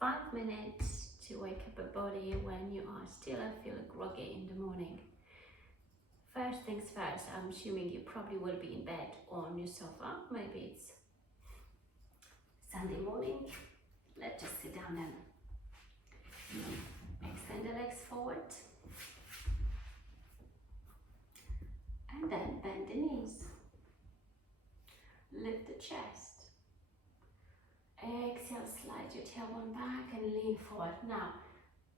5 minutes to wake up a body when you are still feeling groggy in the morning. First things first, I'm assuming you probably will be in bed on your sofa. Maybe it's Sunday morning. Let's just sit down and extend the legs forward. And then bend the knees. Lift the chest. Exhale, slide your tailbone back and lean forward. Now,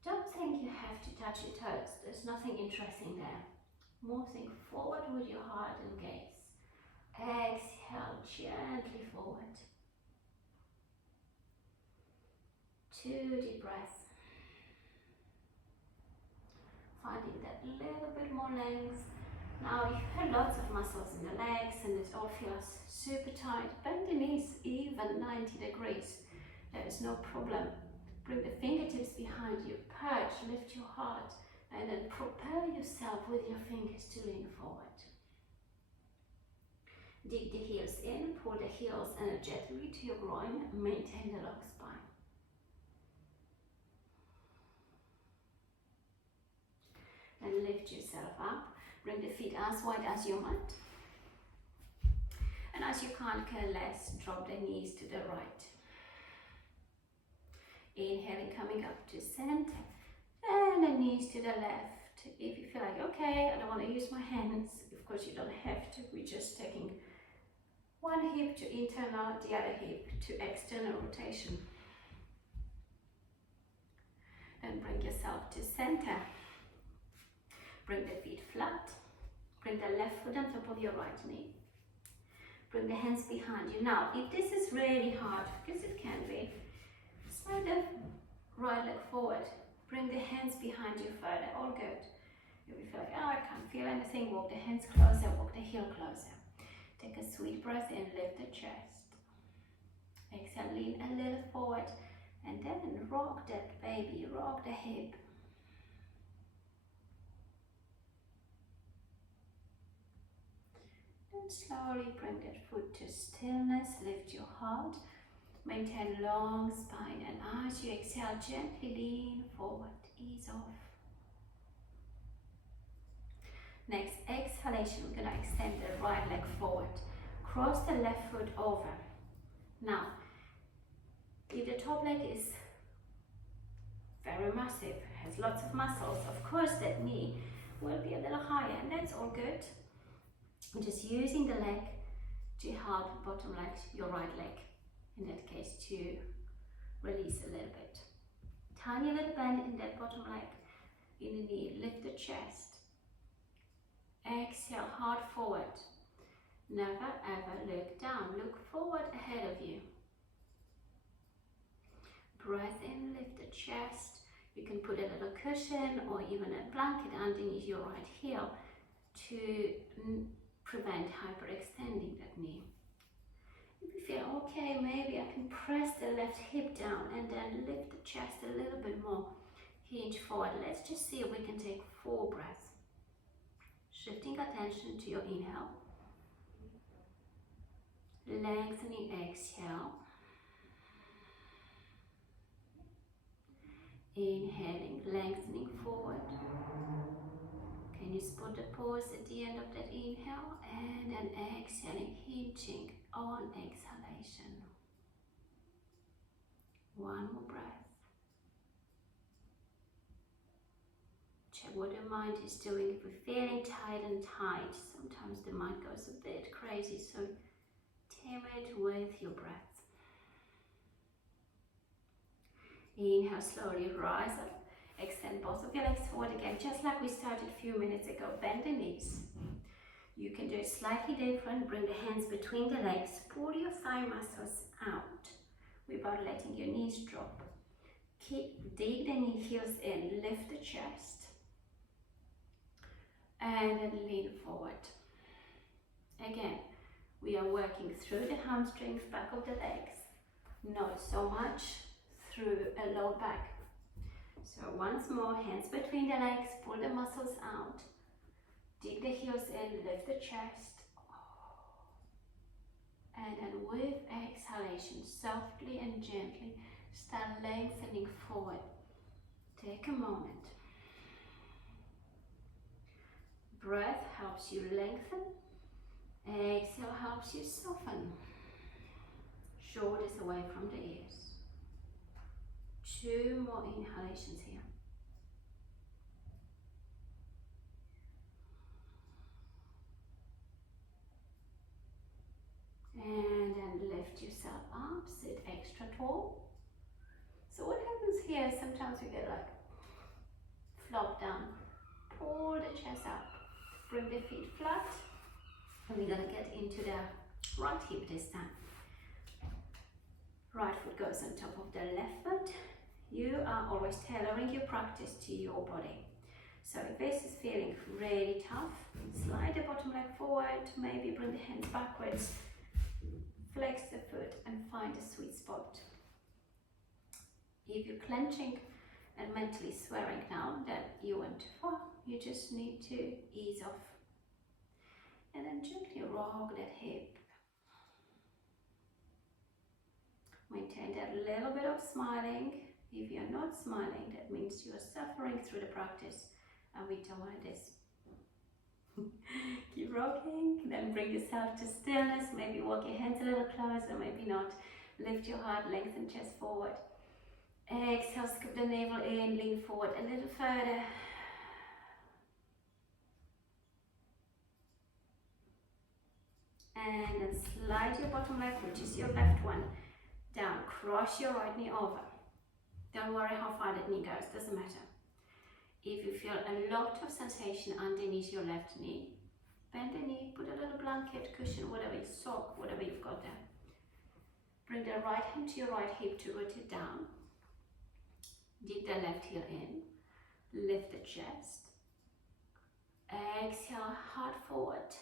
don't think you have to touch your toes. There's nothing interesting there. Moving forward with your heart and gaze. Exhale, gently forward. 2 deep breaths. Finding that little bit more length. Now you've had lots of muscles in the legs and it all feels super tight. Bend the knees even 90 degrees. There is no problem. Bring the fingertips behind you. Perch, lift your heart and then propel yourself with your fingers to lean forward. Dig the heels in, pull the heels energetically to your groin, maintain the long spine. Then lift yourself up. Bring the feet as wide as you might. And as you can't care less, drop the knees to the right. Inhaling, coming up to center. And the knees to the left. If you feel like, okay, I don't want to use my hands, of course you don't have to. We're just taking one hip to internal, the other hip to external rotation. And bring yourself to center. Bring the feet flat. Bring the left foot on top of your right knee. Bring the hands behind you. Now, if this is really hard, because it can be, slide the right leg forward. Bring the hands behind you further. All good. If you feel like, oh, I can't feel anything, walk the hands closer, walk the heel closer. Take a sweet breath in, lift the chest. Exhale, lean a little forward. And then rock that baby, rock the hip. And slowly bring that foot to stillness, lift your heart, maintain long spine, and as you exhale, gently lean forward, ease off. Next exhalation, we're going to extend the right leg forward, cross the left foot over. Now, if the top leg is very massive, has lots of muscles, of course that knee will be a little higher, and that's all good. I'm just using the leg to help bottom leg, your right leg, in that case, to release a little bit. Tiny little bend in that bottom leg, in the knee, lift the chest. Exhale, heart forward. Never ever look down, look forward ahead of you. Breath in, lift the chest. You can put a little cushion or even a blanket underneath your right heel to prevent hyperextending that knee. If you feel okay, maybe I can press the left hip down and then lift the chest a little bit more. Hinge forward. Let's just see if we can take 4 breaths. Shifting attention to your inhale. Lengthening exhale. Inhaling, lengthening forward. Can you spot the pause at the end of that inhale? And then exhaling, hinging on exhalation. 1 more breath. Check what the mind is doing. If we're feeling tight and tight, sometimes the mind goes a bit crazy, so tame it with your breath. Inhale, slowly rise up. Extend both of your legs forward again, just like we started a few minutes ago. Bend the knees. You can do it slightly different. Bring the hands between the legs. Pull your thigh muscles out without letting your knees drop. Dig the knee heels in. Lift the chest. And then lean forward. Again, we are working through the hamstrings, back of the legs. Not so much through a low back. So once more, hands between the legs, pull the muscles out. Dig the heels in, lift the chest. And then with exhalation, softly and gently, Start lengthening forward. Take a moment. Breath helps you lengthen. Exhale helps you soften. Shoulders away from the ears. 2 more inhalations here. And then lift yourself up, sit extra tall. So what happens here is sometimes we get like flop down. Pull the chest up. Bring the feet flat. And we're going to get into the right hip this time. Right foot goes on top of the left foot. You are always tailoring your practice to your body. So if this is feeling really tough, slide the bottom leg forward, maybe bring the hands backwards, flex the foot and find a sweet spot. If you're clenching and mentally swearing now, then you went too far. You just need to ease off. And then gently rock that hip. Maintain that little bit of smiling. If you're not smiling, that means you're suffering through the practice, and we don't want this. Keep rocking, then bring yourself to stillness. Maybe walk your hands a little closer, maybe not. Lift your heart, lengthen chest forward. Exhale, scoop the navel in, lean forward a little further. And then slide your bottom leg, which is your left one, down. Cross your right knee over. Don't worry how far that knee goes, doesn't matter. If you feel a lot of sensation underneath your left knee, bend the knee, put a little blanket, cushion, whatever you sock, whatever you've got there. Bring the right hand to your right hip to root it down. Dig the left heel in. Lift the chest. Exhale, heart forward.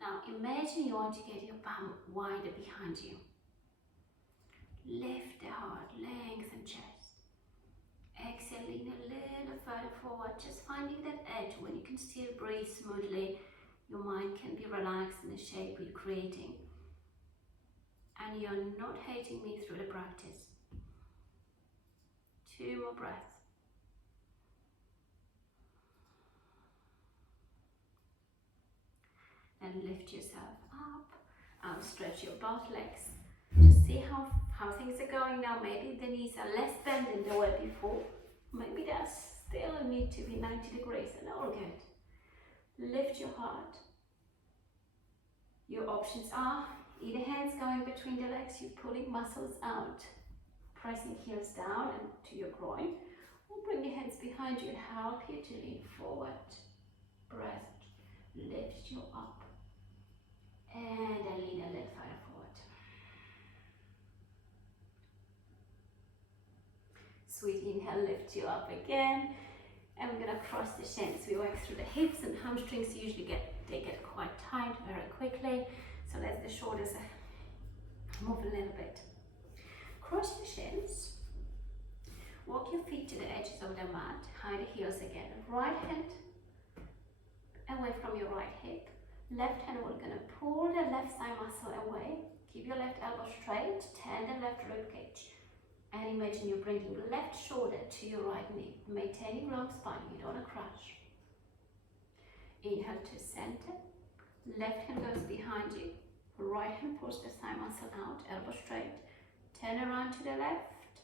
Now imagine you want to get your bum wider behind you. Lift the heart, lengthen chest. Exhale, lean a little further forward, just finding that edge when you can still breathe smoothly. Your mind can be relaxed in the shape you're creating. And you're not hating me through the practice. 2 more breaths. And lift yourself up. Stretch your both legs. Just see how things are going now. Maybe the knees are less bent than they were before. Maybe they still need to be 90 degrees and all good. Lift your heart. Your options are either hands going between the legs, you're pulling muscles out, pressing heels down and to your groin, or bring your hands behind you and help you to lean forward. Breath lifts you up. And then lean a little further forward. Sweet inhale, lift you up again. And we're going to cross the shins. We work through the hips and hamstrings. Usually they get quite tight very quickly. So let the shoulders move a little bit. Cross your shins. Walk your feet to the edges of the mat. High the heels again. Right hand away from your right hip. Left hand, we're going to pull the left thigh muscle away. Keep your left elbow straight. Turn the left rib cage. And imagine you're bringing the left shoulder to your right knee. Maintaining long spine. You don't want to crash. Inhale to center. Left hand goes behind you. Right hand pulls the thigh muscle out. Elbow straight. Turn around to the left.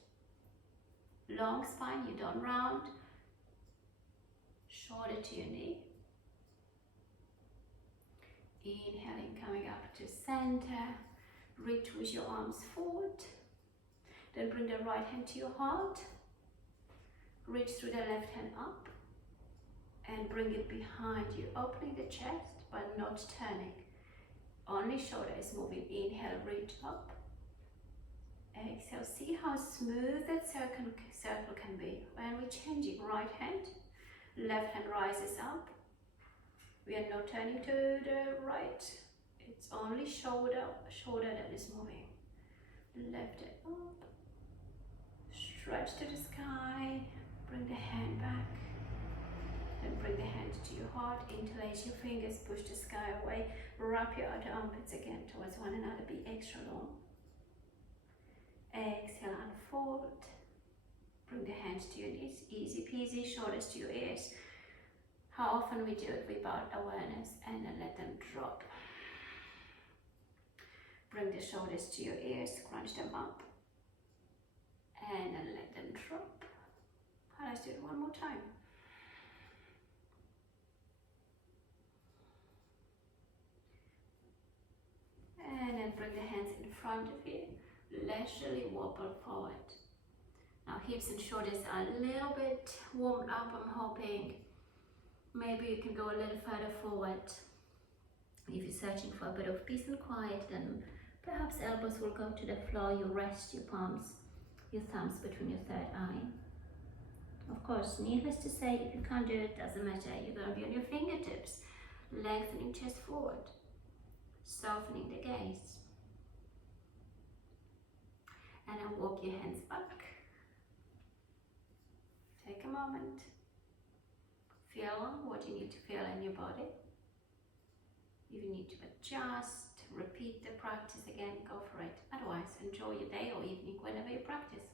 Long spine. You don't round. Shoulder to your knee. Inhaling, coming up to center. Reach with your arms forward. Then bring the right hand to your heart. Reach through the left hand up. And bring it behind you, opening the chest but not turning. Only shoulder is moving. Inhale, reach up. Exhale, see how smooth that circle can be. When we're changing, right hand, left hand rises up. We are not turning to the right. It's only shoulder that is moving. Lift it up. Stretch to the sky. Bring the hand back. Then bring the hand to your heart. Interlace your fingers. Push the sky away. Wrap your outer armpits again towards one another. Be extra long. Exhale, unfold. Bring the hands to your knees, easy peasy, shoulders to your ears. How often we do it without awareness, and then let them drop. Bring the shoulders to your ears, crunch them up, and then let them drop. Let's do it one more time. And then bring the hands in front of you, leisurely wobble forward. Now hips and shoulders are a little bit warmed up, I'm hoping. Maybe you can go a little further forward. If you're searching for a bit of peace and quiet, then perhaps elbows will go to the floor. You rest your palms, your thumbs between your third eye. Of course, needless to say, if you can't do it, doesn't matter. You're going to be on your fingertips, lengthening chest forward, softening the gaze. And then walk your hands back. Take a moment. Feel what you need to feel in your body. If you need to adjust, repeat the practice again, go for it. Otherwise, enjoy your day or evening whenever you practice.